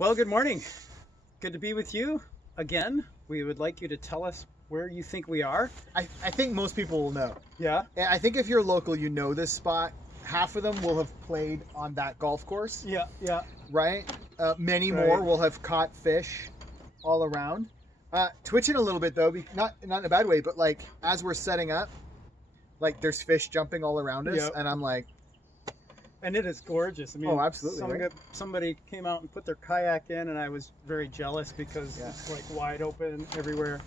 Well, good morning. Good to be with you again. We would like you to tell us where you think we are. I think most people will know. Yeah? I think if you're local, you know this spot. Half of them will have played on that golf course. Yeah, yeah. Right? Many Right. more will have caught fish all around. Twitching a little bit though, not in a bad way, but like as we're setting up, like there's fish jumping all around us, Yep. and I'm like, And it is gorgeous. I mean, Oh, absolutely, right? somebody came out and put their kayak in, and I was very jealous because it's like wide open everywhere.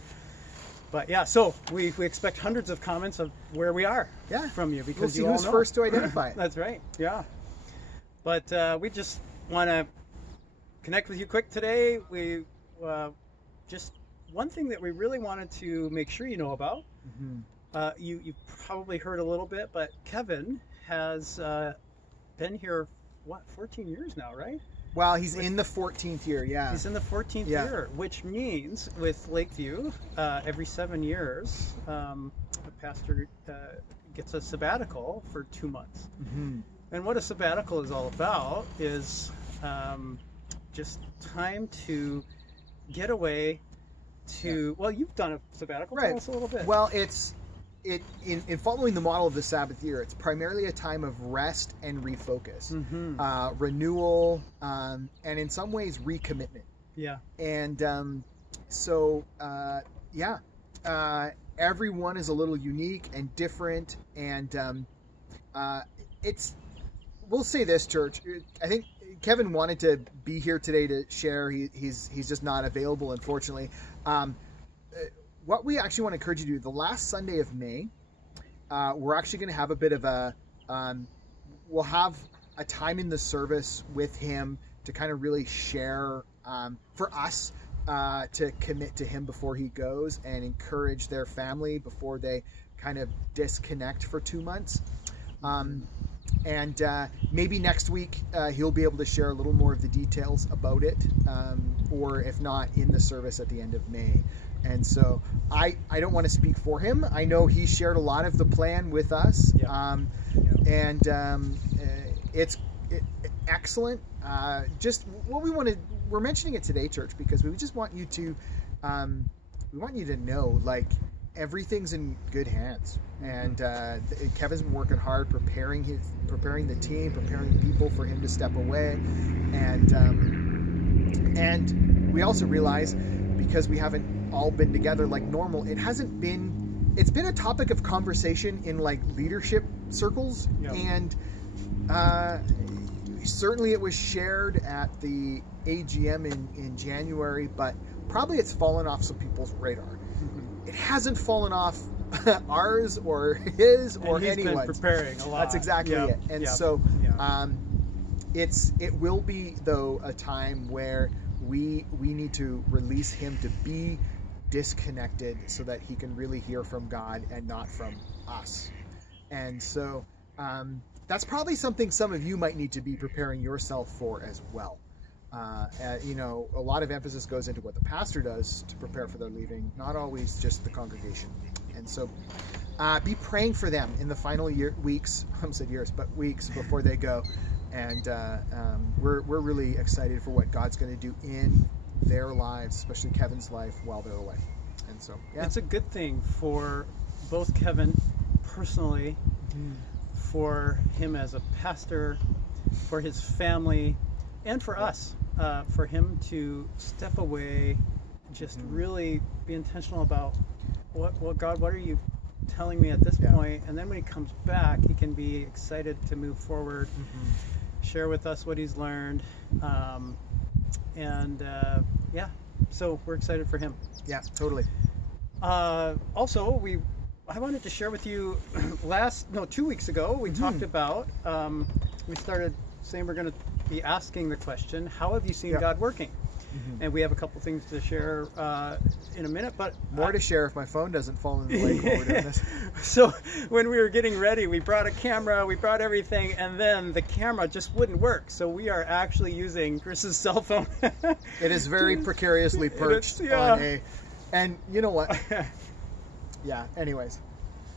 But yeah, so we expect hundreds of comments of where we are from you we'll because see you all who's know. first to identify it. That's right. Yeah. But we just want to connect with you quick today. We just one thing that we really wanted to make sure you know about. Mm-hmm. You probably heard a little bit, but Kevin has been here, 14 years now, right? Well, he's in the 14th year, yeah. He's in the 14th year, which means with Lakeview, every 7 years, the pastor gets a sabbatical for 2 months. Mm-hmm. And what a sabbatical is all about is just time to get away to, well, you've done a sabbatical, tell us a little bit. Well, in following the model of the Sabbath year, it's primarily a time of rest and refocus, renewal, and in some ways recommitment. Yeah. And everyone is a little unique and different, and we'll say this, church. I think Kevin wanted to be here today to share. He's just not available, unfortunately. What we actually want to encourage you to do, the last Sunday of May, we're actually going to have a bit of we'll have a time in the service with him to kind of really share, for us, to commit to him before he goes and encourage their family before they kind of disconnect for 2 months. And maybe next week he'll be able to share a little more of the details about it, or if not, in the service at the end of May. And so I don't want to speak for him. I know he shared a lot of the plan with us, it's excellent. Just what we're mentioning it today, church, because we just want you to know, like, everything's in good hands. And Kevin's been working hard, preparing the team, preparing people for him to step away, and we also realize, because we haven't all been together like normal, it's been a topic of conversation in like leadership circles, and certainly it was shared at the AGM in January, but probably it's fallen off some people's radar. It hasn't fallen off ours or his or anyone's. He's been preparing a lot. That's exactly it. And so it will be, though, a time where we need to release him to be disconnected so that he can really hear from God and not from us. And so that's probably something some of you might need to be preparing yourself for as well. A lot of emphasis goes into what the pastor does to prepare for their leaving, not always just the congregation. And so be praying for them in the final weeks, I said years, but weeks before they go. And we're really excited for what God's going to do in their lives, especially Kevin's life, while they're away. And so, it's a good thing for both Kevin personally, for him as a pastor, for his family, and for us, for him to step away, just really be intentional about God, what are you telling me at this point? And then when he comes back, he can be excited to move forward, share with us what he's learned, so we're excited for him. Yeah, totally. Also, I wanted to share with you 2 weeks ago, we talked about, we started saying we're going to be asking the question, how have you seen God working? And we have a couple things to share in a minute, but more to share if my phone doesn't fall in the lake while we're doing this. So when we were getting ready, we brought a camera, we brought everything, and then the camera just wouldn't work. So we are actually using Chris's cell phone. It is very precariously perched on a, and you know what? Anyways,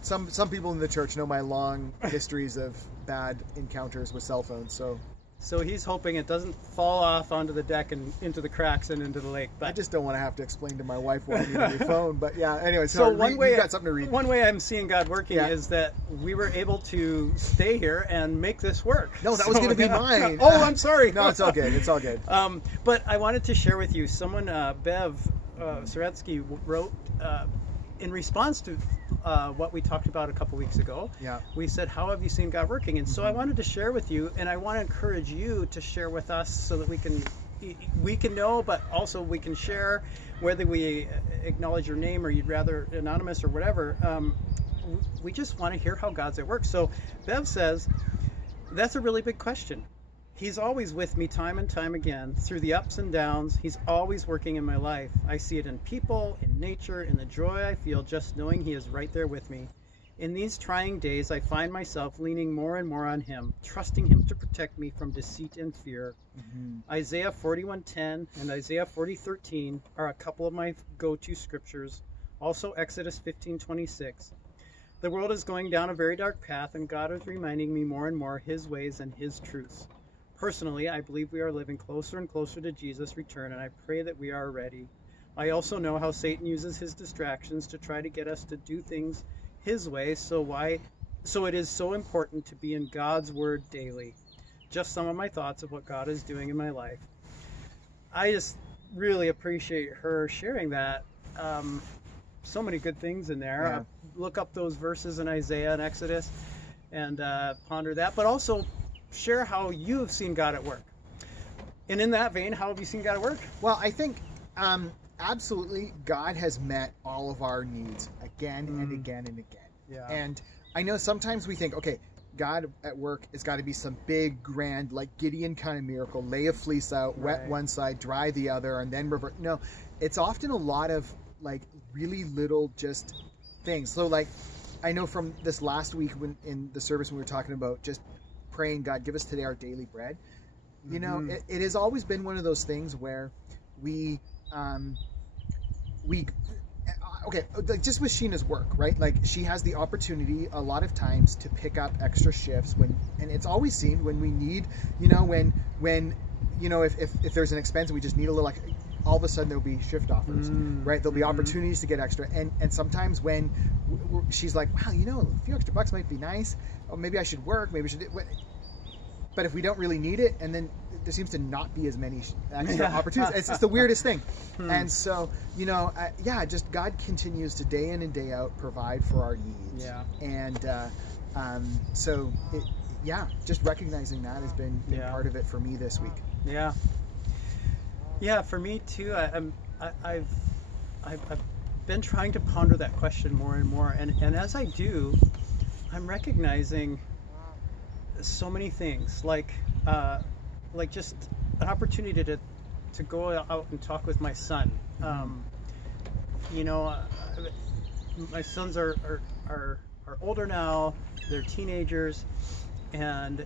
some people in the church know my long histories of bad encounters with cell phones, so So he's hoping it doesn't fall off onto the deck and into the cracks and into the lake. But I just don't want to have to explain to my wife why I need a new phone. But yeah, anyway, so one way, you got something to read. One way I'm seeing God working is that we were able to stay here and make this work. No, that was going to be mine. Oh, I'm sorry. No, it's all good. It's all good. But I wanted to share with you, someone, Bev Soretsky, wrote in response to what we talked about a couple weeks ago. Yeah. We said, how have you seen God working? And so I wanted to share with you, and I want to encourage you to share with us so that we can know, but also we can share, whether we acknowledge your name or you'd rather anonymous or whatever. We just want to hear how God's at work. So Bev says, that's a really big question. He's always with me time and time again through the ups and downs. He's always working in my life. I see it in people, in nature, in the joy I feel just knowing he is right there with me. In these trying days, I find myself leaning more and more on him, trusting him to protect me from deceit and fear. Isaiah 41:10 and Isaiah 40:13 are a couple of my go-to scriptures. Also Exodus 15:26. The world is going down a very dark path, and God is reminding me more and more his ways and his truths. Personally, I believe we are living closer and closer to Jesus' return, and I pray that we are ready. I also know how Satan uses his distractions to try to get us to do things his way, so it is so important to be in God's word daily. Just some of my thoughts of what God is doing in my life. I just really appreciate her sharing that. So many good things in there. Yeah. Look up those verses in Isaiah and Exodus and ponder that, but also share how you have seen God at work. And in that vein, how have you seen God at work? Well, I think absolutely God has met all of our needs again and again and again. Yeah. And I know sometimes we think, okay, God at work has got to be some big, grand, like Gideon kind of miracle. Lay a fleece out, wet one side, dry the other, and then revert. No, it's often a lot of like really little just things. So like, I know from this last week when in the service when we were talking about just praying, God, give us today our daily bread. You know, it has always been one of those things where we okay, like just with Sheena's work, right? Like she has the opportunity a lot of times to pick up extra shifts and it's always seemed when we need, you know, when you know, if there's an expense and we just need a little, like all of a sudden there'll be shift offers, right? There'll be opportunities to get extra. And sometimes when she's like, wow, you know, a few extra bucks might be nice. Or maybe I should work, maybe I should. But if we don't really need it, and then there seems to not be as many extra opportunities. It's the weirdest thing. And so, you know, just God continues to day in and day out provide for our needs. Yeah. And so, just recognizing that has been part of it for me this week. Yeah. Yeah, for me too. I've been trying to ponder that question more and more, and as I do, I'm recognizing so many things, like just an opportunity to go out and talk with my son. You know, my sons are older now; they're teenagers, and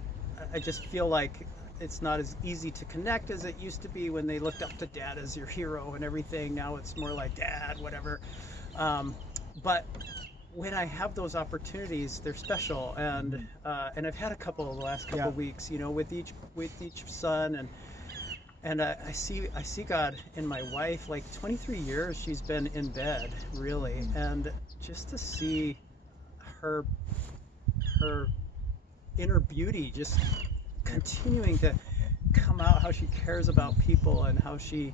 I just feel like it's not as easy to connect as it used to be when they looked up to Dad as your hero and everything. Now it's more like Dad, whatever. But when I have those opportunities, they're special, and I've had a couple the last couple weeks, you know, with each son, and I see God in my wife. Like 23 years she's been in bed, really, and just to see her inner beauty just continuing to come out, how she cares about people and how she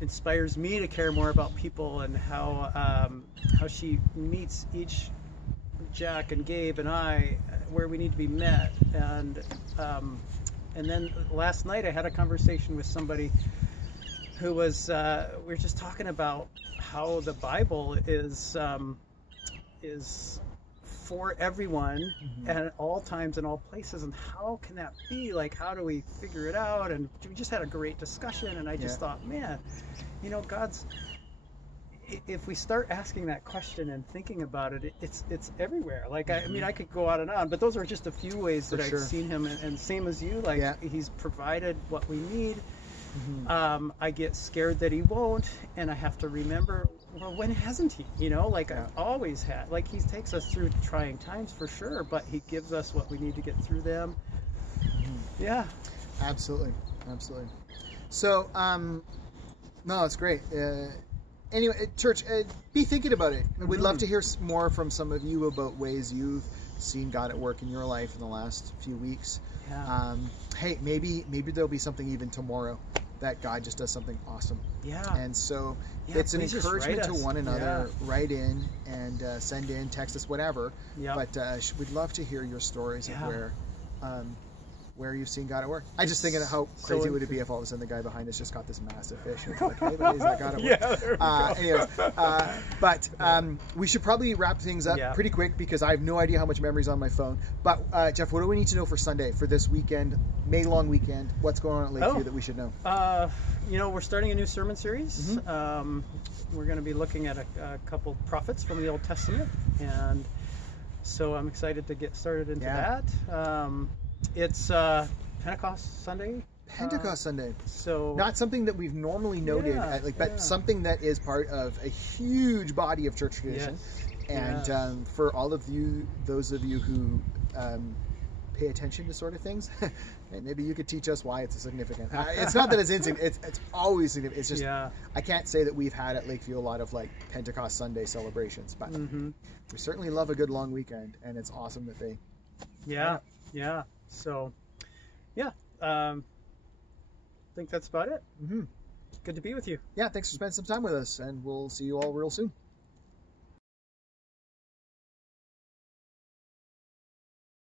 inspires me to care more about people, and how she meets each Jack and Gabe and I where we need to be met. And then last night I had a conversation with somebody who was we were just talking about how the Bible is for everyone at all times and all places, and how can that be? Like, how do we figure it out? And we just had a great discussion, and I just thought, man, you know, if we start asking that question and thinking about it, it's everywhere. Like, I mean, I could go on and on, but those are just a few ways that I've seen him, and same as you, like he's provided what we need. I get scared that he won't, and I have to remember, well, when hasn't he? You know, like I've always had. Like, he takes us through trying times for sure, but he gives us what we need to get through them. Yeah. Absolutely. So, no, it's great. Anyway, church, be thinking about it. We'd love to hear more from some of you about ways you've seen God at work in your life in the last few weeks. Yeah. Hey, maybe there'll be something even tomorrow that God just does something awesome. Yeah. And so Yeah, it's an please just encouragement write to us. one another. Yeah. Write in and send in, text us, whatever. Yeah. But we'd love to hear your stories Yeah. of where you've seen God at work. I just thinking of how crazy would it be if all of a sudden the guy behind us just caught this massive fish. And it's like, hey, buddy, is that God at work? Yeah, there we go. But we should probably wrap things up pretty quick because I have no idea how much memory's on my phone. But Jeff, what do we need to know for Sunday, for this weekend, May long weekend? What's going on at Lakeview that we should know? We're starting a new sermon series. We're going to be looking at a couple prophets from the Old Testament, and so I'm excited to get started into that. It's Pentecost Sunday. Sunday. So not something that we've normally noted, but something that is part of a huge body of church tradition. Yes. And for all of you, those of you who pay attention to sort of things, maybe you could teach us why it's significant. It's not that it's insignificant. It's always significant. It's just I can't say that we've had at Lakeview a lot of like Pentecost Sunday celebrations, but we certainly love a good long weekend, and it's awesome that they. Yeah. So, I think that's about it. Good to be with you. Yeah, thanks for spending some time with us, and we'll see you all real soon.